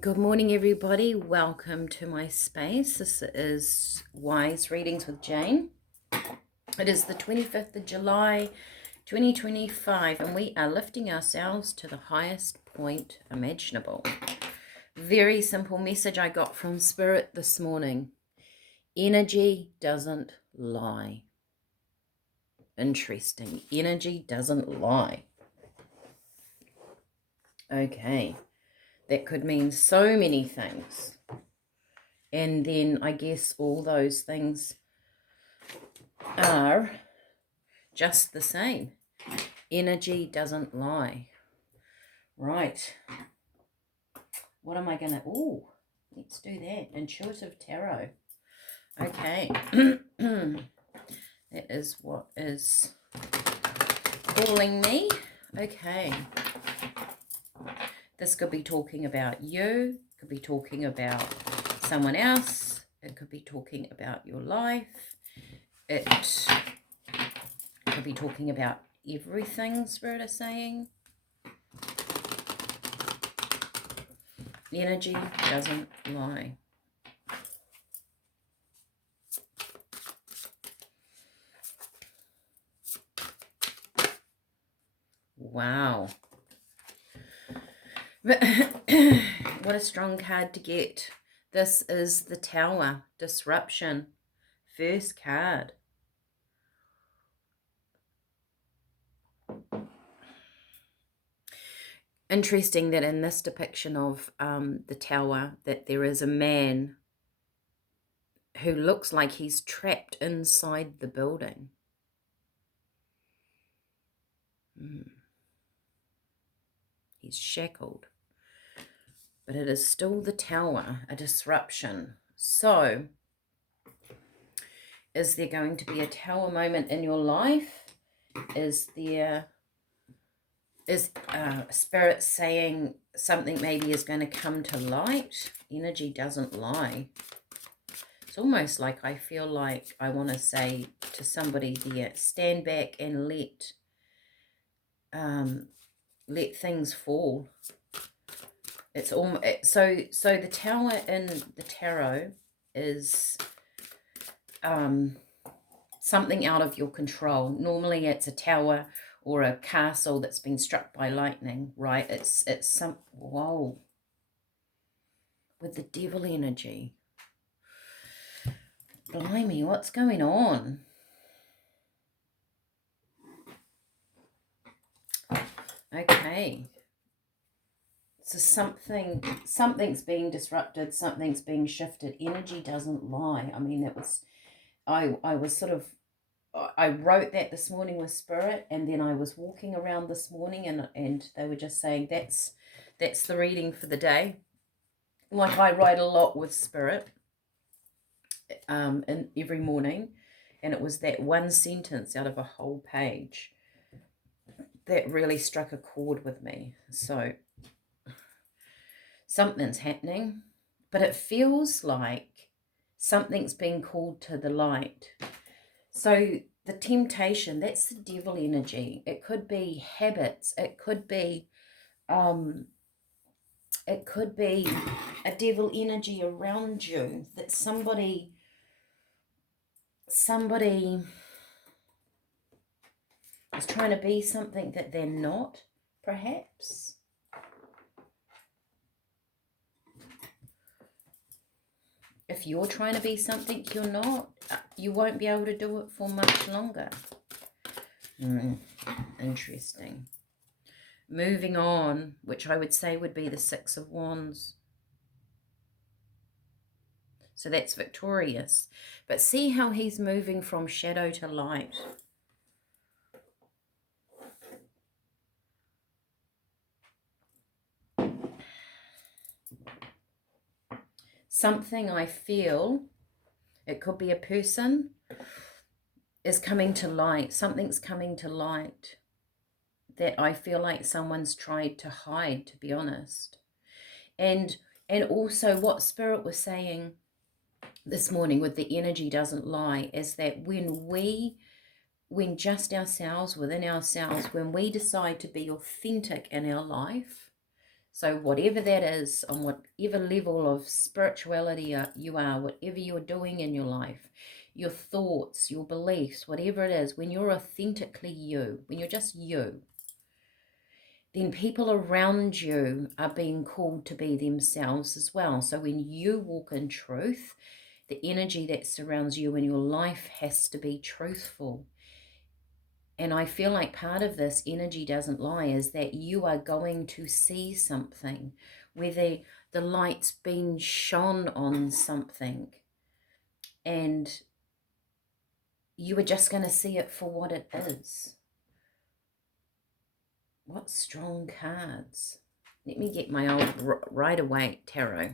Good morning, everybody. Welcome to my space. This is Wise Readings with Jane. It is the 25th of July, 2025, and we are lifting ourselves to the highest point imaginable. Very simple message I got from Spirit this morning. Energy doesn't lie. Interesting. Energy doesn't lie. Okay. That could mean so many things. And then I guess all those things are just the same. Energy doesn't lie. Right. What am I going to... Oh, let's do that. Intuitive Tarot. Okay. That is what is calling me. Okay. This could be talking about you. Could be talking about someone else. It could be talking about your life. It could be talking about everything, Spirit is saying. Energy doesn't lie. Wow. What a strong card to get. This is the Tower. Disruption. First card. Interesting that in this depiction of the Tower, that there is a man who looks like he's trapped inside the building. He's shackled. But it is still the Tower, a disruption. So, is there going to be a Tower moment in your life? Is Spirit saying something maybe is going to come to light? Energy doesn't lie. It's almost like I feel like I want to say to somebody there, stand back and let things fall. It's all so the Tower in the tarot is something out of your control. Normally it's a tower or a castle that's been struck by lightning, right? It's some... Whoa. With the devil energy. Blimey, what's going on? Okay. So something's being disrupted, something's being shifted. Energy doesn't lie. I mean, that was... I was sort of... I wrote that this morning with Spirit, and then I was walking around this morning and they were just saying that's the reading for the day. Like I write a lot with Spirit in every morning, and it was that one sentence out of a whole page that really struck a chord with me. So something's happening, but it feels like something's being called to the light. So the temptation, that's the devil energy. It could be habits. It could be a devil energy around you, that somebody is trying to be something that they're not, perhaps. If you're trying to be something you're not, you won't be able to do it for much longer. Interesting. Moving on, which I would say would be the Six of Wands. So that's victorious. But see how he's moving from shadow to light. Something I feel, it could be a person, is coming to light. Something's coming to light that I feel like someone's tried to hide, to be honest. And also what Spirit was saying this morning with the energy doesn't lie is that when just ourselves, within ourselves, when we decide to be authentic in our life, So whatever that is, on whatever level of spirituality you are, whatever you're doing in your life, your thoughts, your beliefs, whatever it is, when you're authentically you, when you're just you, then people around you are being called to be themselves as well. So when you walk in truth, the energy that surrounds you in your life has to be truthful. And I feel like part of this energy doesn't lie is that you are going to see something, whether the light's been shone on something, and you are just going to see it for what it is. What strong cards. Let me get my old Rider-Waite tarot.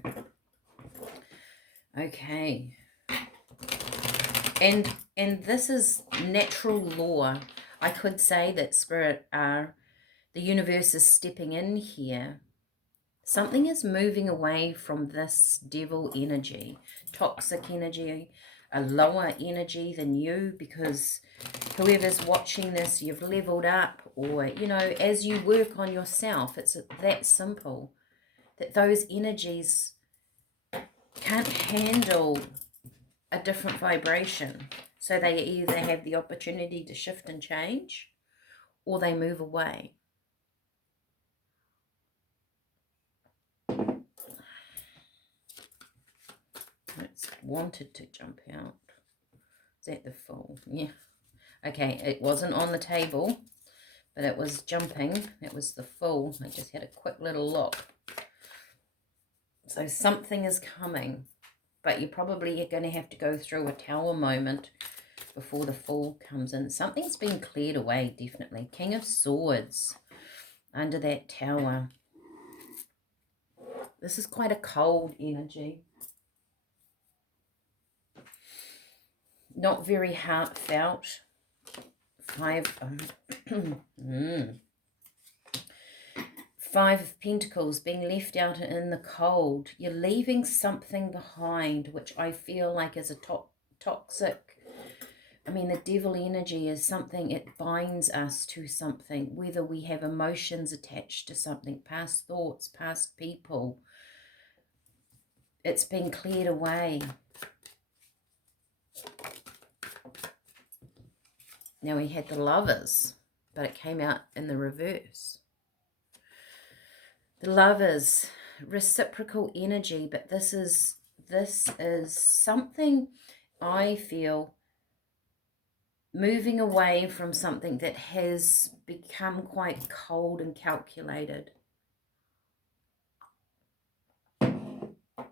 Okay. And this is natural law. I could say that Spirit the universe is stepping in here. Something is moving away from this devil energy, toxic energy, a lower energy than you, because whoever's watching this, you've leveled up, or, you know, as you work on yourself, it's that simple, that those energies can't handle a different vibration. So they either have the opportunity to shift and change, or they move away. It's wanted to jump out. Is that the Fool? Yeah. Okay, it wasn't on the table, but it was jumping. It was the Fool. I just had a quick little look. So something is coming, but you're probably going to have to go through a Tower moment before the Fool comes in. Something's been cleared away, definitely. King of Swords under that Tower. This is quite a cold energy. Not very heartfelt. Five of Pentacles, being left out in the cold. You're leaving something behind, which I feel like is a toxic. I mean, the devil energy is something, it binds us to something, whether we have emotions attached to something, past thoughts, past people. It's been cleared away. Now we had the Lovers, but it came out in the reverse. The Lovers, reciprocal energy, but this is something, I feel, moving away from something that has become quite cold and calculated.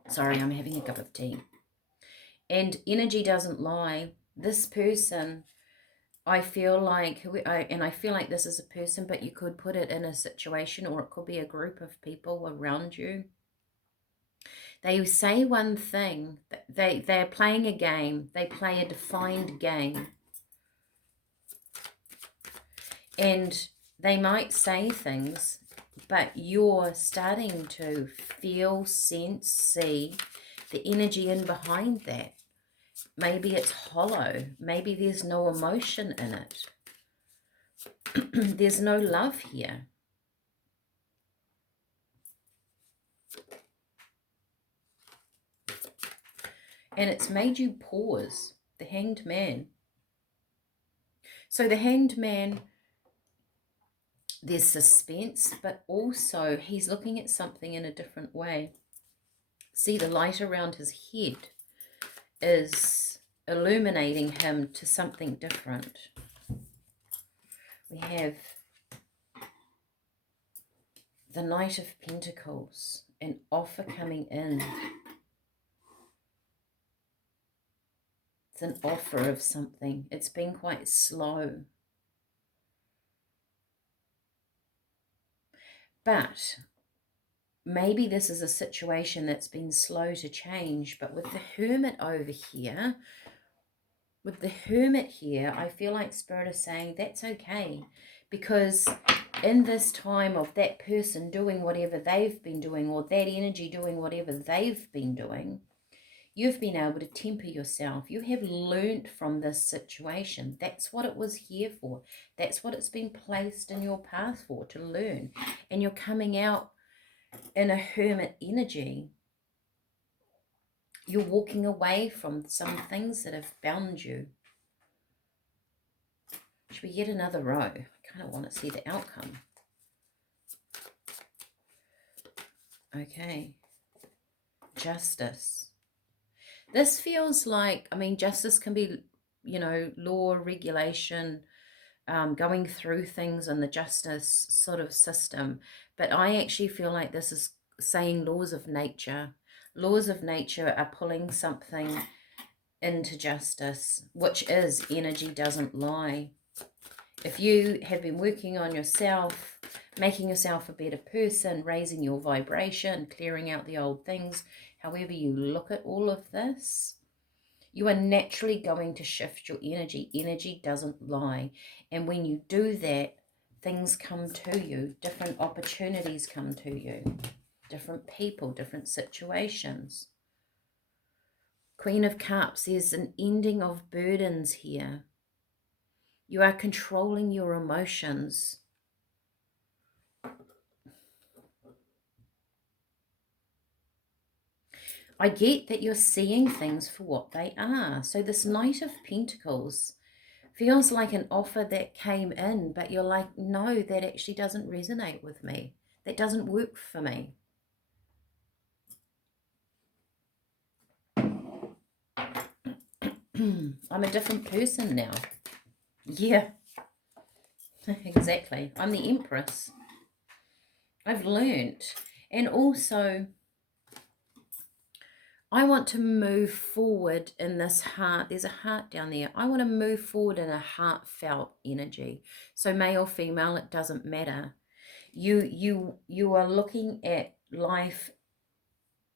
Sorry, I'm having a cup of tea. And energy doesn't lie. This person, I feel like, and I feel like this is a person, but you could put it in a situation, or it could be a group of people around you. They say one thing, they're playing a game, they play a defined game. And they might say things, but you're starting to feel, sense, see the energy in behind that. Maybe it's hollow. Maybe there's no emotion in it. There's no love here. And it's made you pause. The Hanged Man. So the Hanged Man, there's suspense, but also he's looking at something in a different way. See, the light around his head is illuminating him to something different. We have the Knight of Pentacles, an offer coming in. It's an offer of something. It's been quite slow. But maybe this is a situation that's been slow to change, but with the Hermit over here, I feel like Spirit is saying that's okay, because in this time of that person doing whatever they've been doing, or that energy doing whatever they've been doing, you've been able to temper yourself. You have learnt from this situation. That's what it was here for. That's what it's been placed in your path for, to learn. And you're coming out in a hermit energy. You're walking away from some things that have bound you. Should we get another row? I kind of want to see the outcome. Okay. Justice. This feels like, I mean, justice can be, you know, law, regulation, going through things in the justice sort of system. But I actually feel like this is saying laws of nature. Laws of nature are pulling something into justice, which is energy doesn't lie. If you have been working on yourself, making yourself a better person, raising your vibration, clearing out the old things, however you look at all of this, you are naturally going to shift your energy. Energy doesn't lie. And when you do that, things come to you. Different opportunities come to you. Different people, different situations. Queen of Cups, there's an ending of burdens here. You are controlling your emotions. I get that you're seeing things for what they are. So this Knight of Pentacles feels like an offer that came in, but you're like, no, that actually doesn't resonate with me. That doesn't work for me. I'm a different person now. Yeah, exactly. I'm the Empress. I've learned. And also, I want to move forward in this heart. There's a heart down there. I want to move forward in a heartfelt energy. So male, female, it doesn't matter. You are looking at life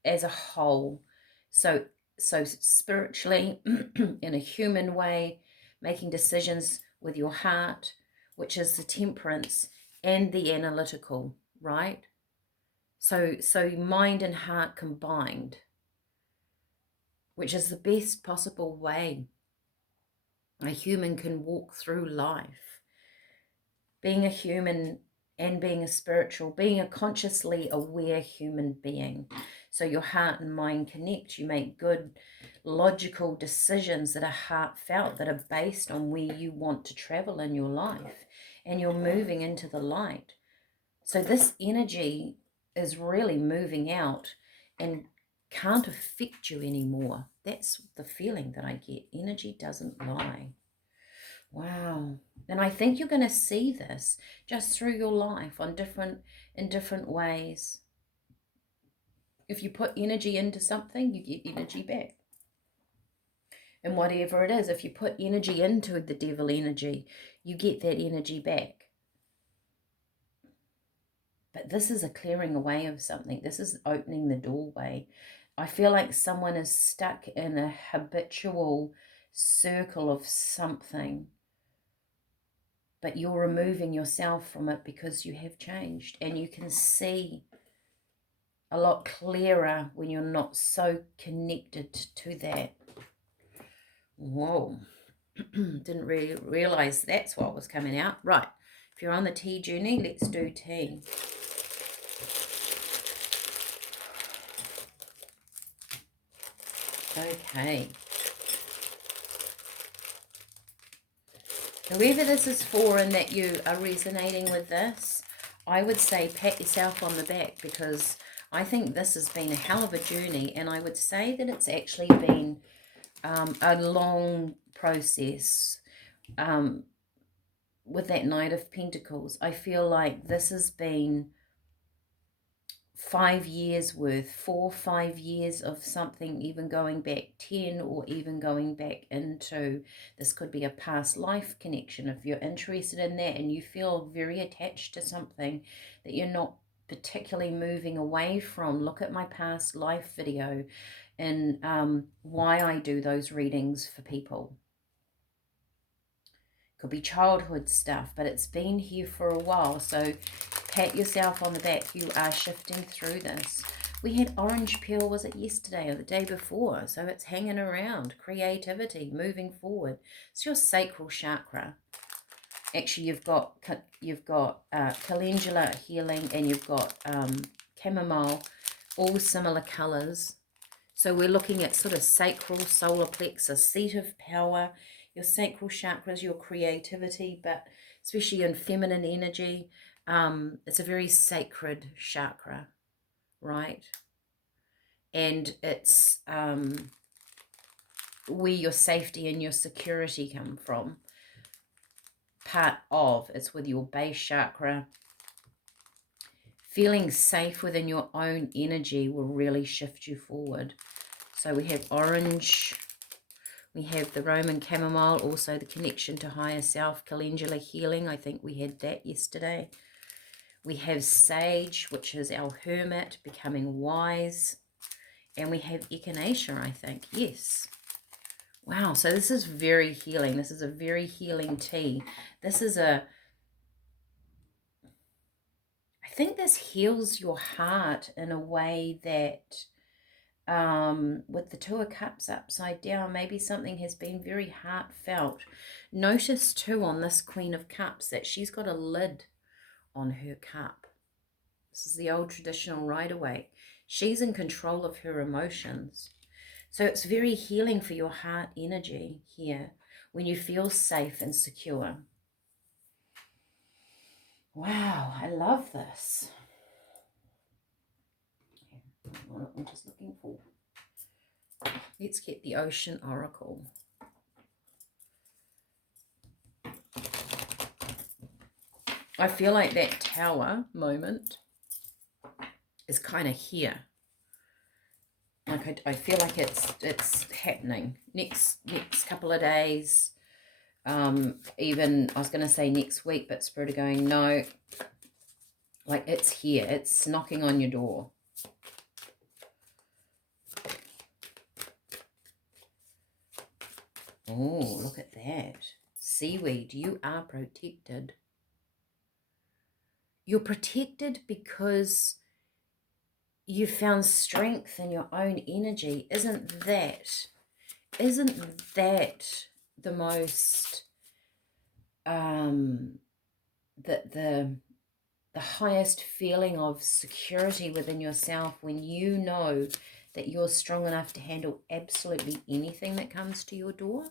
as a whole. So spiritually, in a human way, making decisions with your heart, which is the temperance, and the analytical, right? So mind and heart combined, which is the best possible way a human can walk through life. Being a human and being a spiritual, being a consciously aware human being. So your heart and mind connect. You make good, logical decisions that are heartfelt, that are based on where you want to travel in your life. And you're moving into the light. So this energy is really moving out and can't affect you anymore. That's the feeling that I get. Energy doesn't lie. Wow. And I think you're going to see this just through your life in different ways. If you put energy into something, you get energy back. And whatever it is, if you put energy into the devil energy, you get that energy back. But this is a clearing away of something. This is opening the doorway. I feel like someone is stuck in a habitual circle of something, but you're removing yourself from it because you have changed, and you can see a lot clearer when you're not so connected to that. Whoa. Didn't really realize that's what was coming out. Right. If you're on the tea journey, let's do tea. Okay. Whoever this is for and that you are resonating with this, I would say pat yourself on the back, because I think this has been a hell of a journey, and I would say that it's actually been a long process with that Knight of Pentacles. I feel like this has been 5 years worth, 4 or 5 years of something, even going back 10, or even going back into, this could be a past life connection. If you're interested in that and you feel very attached to something that you're not particularly moving away from, look at my past life video and why I do those readings for people. Could be childhood stuff, but it's been here for a while. So pat yourself on the back. You are shifting through this. We had orange peel, was it yesterday or the day before? So it's hanging around. Creativity, moving forward. It's your sacral chakra. Actually, you've got calendula healing, and you've got chamomile, all similar colours. So we're looking at sort of sacral, solar plexus, seat of power, your sacral chakras, your creativity, but especially in feminine energy. It's a very sacred chakra, right? And it's where your safety and your security come from. It's with your base chakra. Feeling safe within your own energy will really shift you forward. So we have orange, we have the Roman chamomile, also the connection to higher self, calendula healing. I think we had that yesterday. We have sage, which is our hermit, becoming wise. And we have echinacea, I think. Yes. Wow, so this is very healing. This is a very healing tea. This is I think this heals your heart in a way that, with the Two of Cups upside down, maybe something has been very heartfelt. Notice too on this Queen of Cups that she's got a lid on her cup. This is the old traditional Rider-Waite. She's in control of her emotions. So it's very healing for your heart energy here when you feel safe and secure. Wow, I love this. What I'm just looking for. Let's get the Ocean Oracle. I feel like that Tower moment is kind of here. Like I feel like it's happening next couple of days. Even I was going to say next week, but Spirit are going, no. Like it's here. It's knocking on your door. Oh, look at that. Seaweed, you are protected. You're protected because you found strength in your own energy. Isn't that the most the highest feeling of security within yourself, when you know that you're strong enough to handle absolutely anything that comes to your door?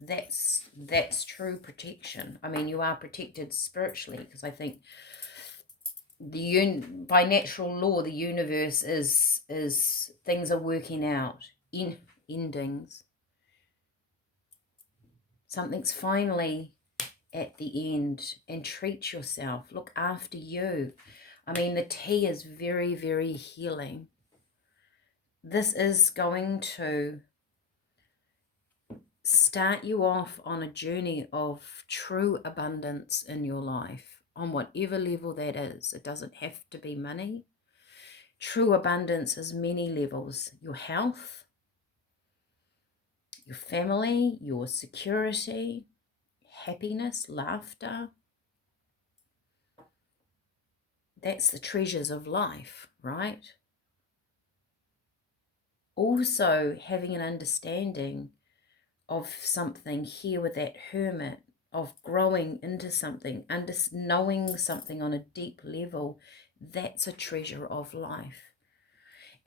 That's true protection. I mean, you are protected spiritually, because I think by natural law, the universe is things are working out in endings. Something's finally at the end, and treat yourself. Look after you. I mean, the tea is very, very healing. This is going to start you off on a journey of true abundance in your life, on whatever level that is. It doesn't have to be money. True abundance is many levels. Your health, your family, your security, happiness, laughter. That's the treasures of life, right? Also having an understanding of something here with that hermit, of growing into something, knowing something on a deep level. That's a treasure of life.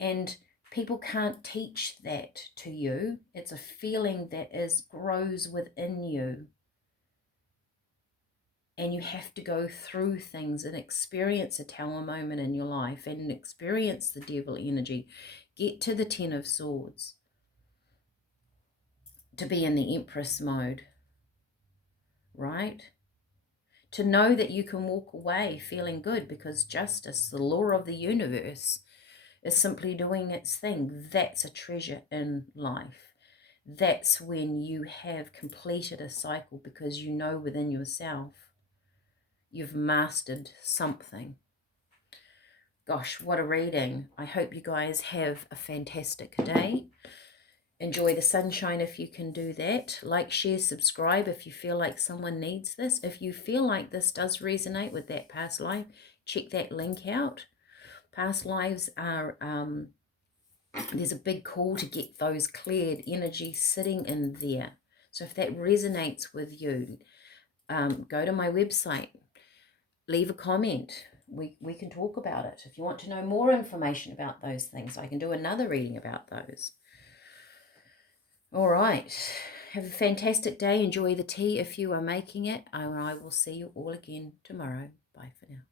And people can't teach that to you. It's a feeling that grows within you. And you have to go through things and experience a Tower moment in your life and experience the devil energy. Get to the Ten of Swords to be in the Empress mode, right? To know that you can walk away feeling good, because justice, the law of the universe, is simply doing its thing. That's a treasure in life. That's when you have completed a cycle, because you know within yourself you've mastered something. Gosh, what a reading. I hope you guys have a fantastic day. Enjoy the sunshine if you can do that. Like, share, subscribe if you feel like someone needs this. If you feel like this does resonate with that past life, check that link out. Past lives are, there's a big call to get those cleared energies sitting in there. So if that resonates with you, go to my website, leave a comment, we can talk about it. If you want to know more information about those things, I can do another reading about those. All right. Have a fantastic day. Enjoy the tea if you are making it. I will see you all again tomorrow. Bye for now.